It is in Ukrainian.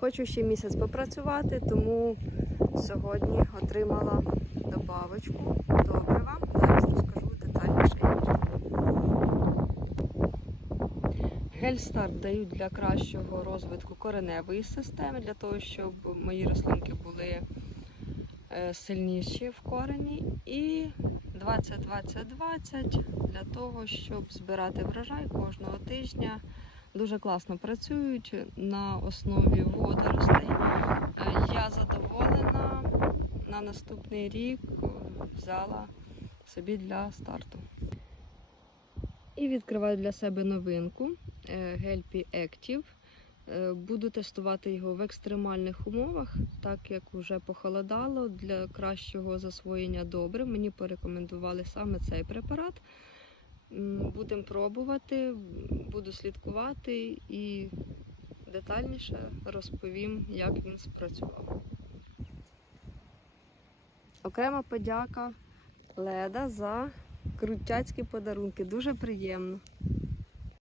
Хочу ще місяць попрацювати, тому сьогодні отримала добавочку. Добре вам. Зараз розкажу детальніше. Гельстарт дають для кращого розвитку кореневої системи, для того, щоб мої рослинки були е, сильніші в корені. І 20-20-20 для того, щоб збирати врожай кожного тижня. Дуже класно працюють на основі водоростей. Е, Я задоволена. На наступний рік взяла собі для старту. І відкриваю для себе новинку Gelpi Active. Е, Буду тестувати його в екстремальних умовах, так як вже похолодало для кращого засвоєння добре. Мені порекомендували саме цей препарат. Будемо пробувати, буду слідкувати і детальніше розповім, як він спрацював. Окрема подяка Леда за крутяцькі подарунки. Дуже приємно.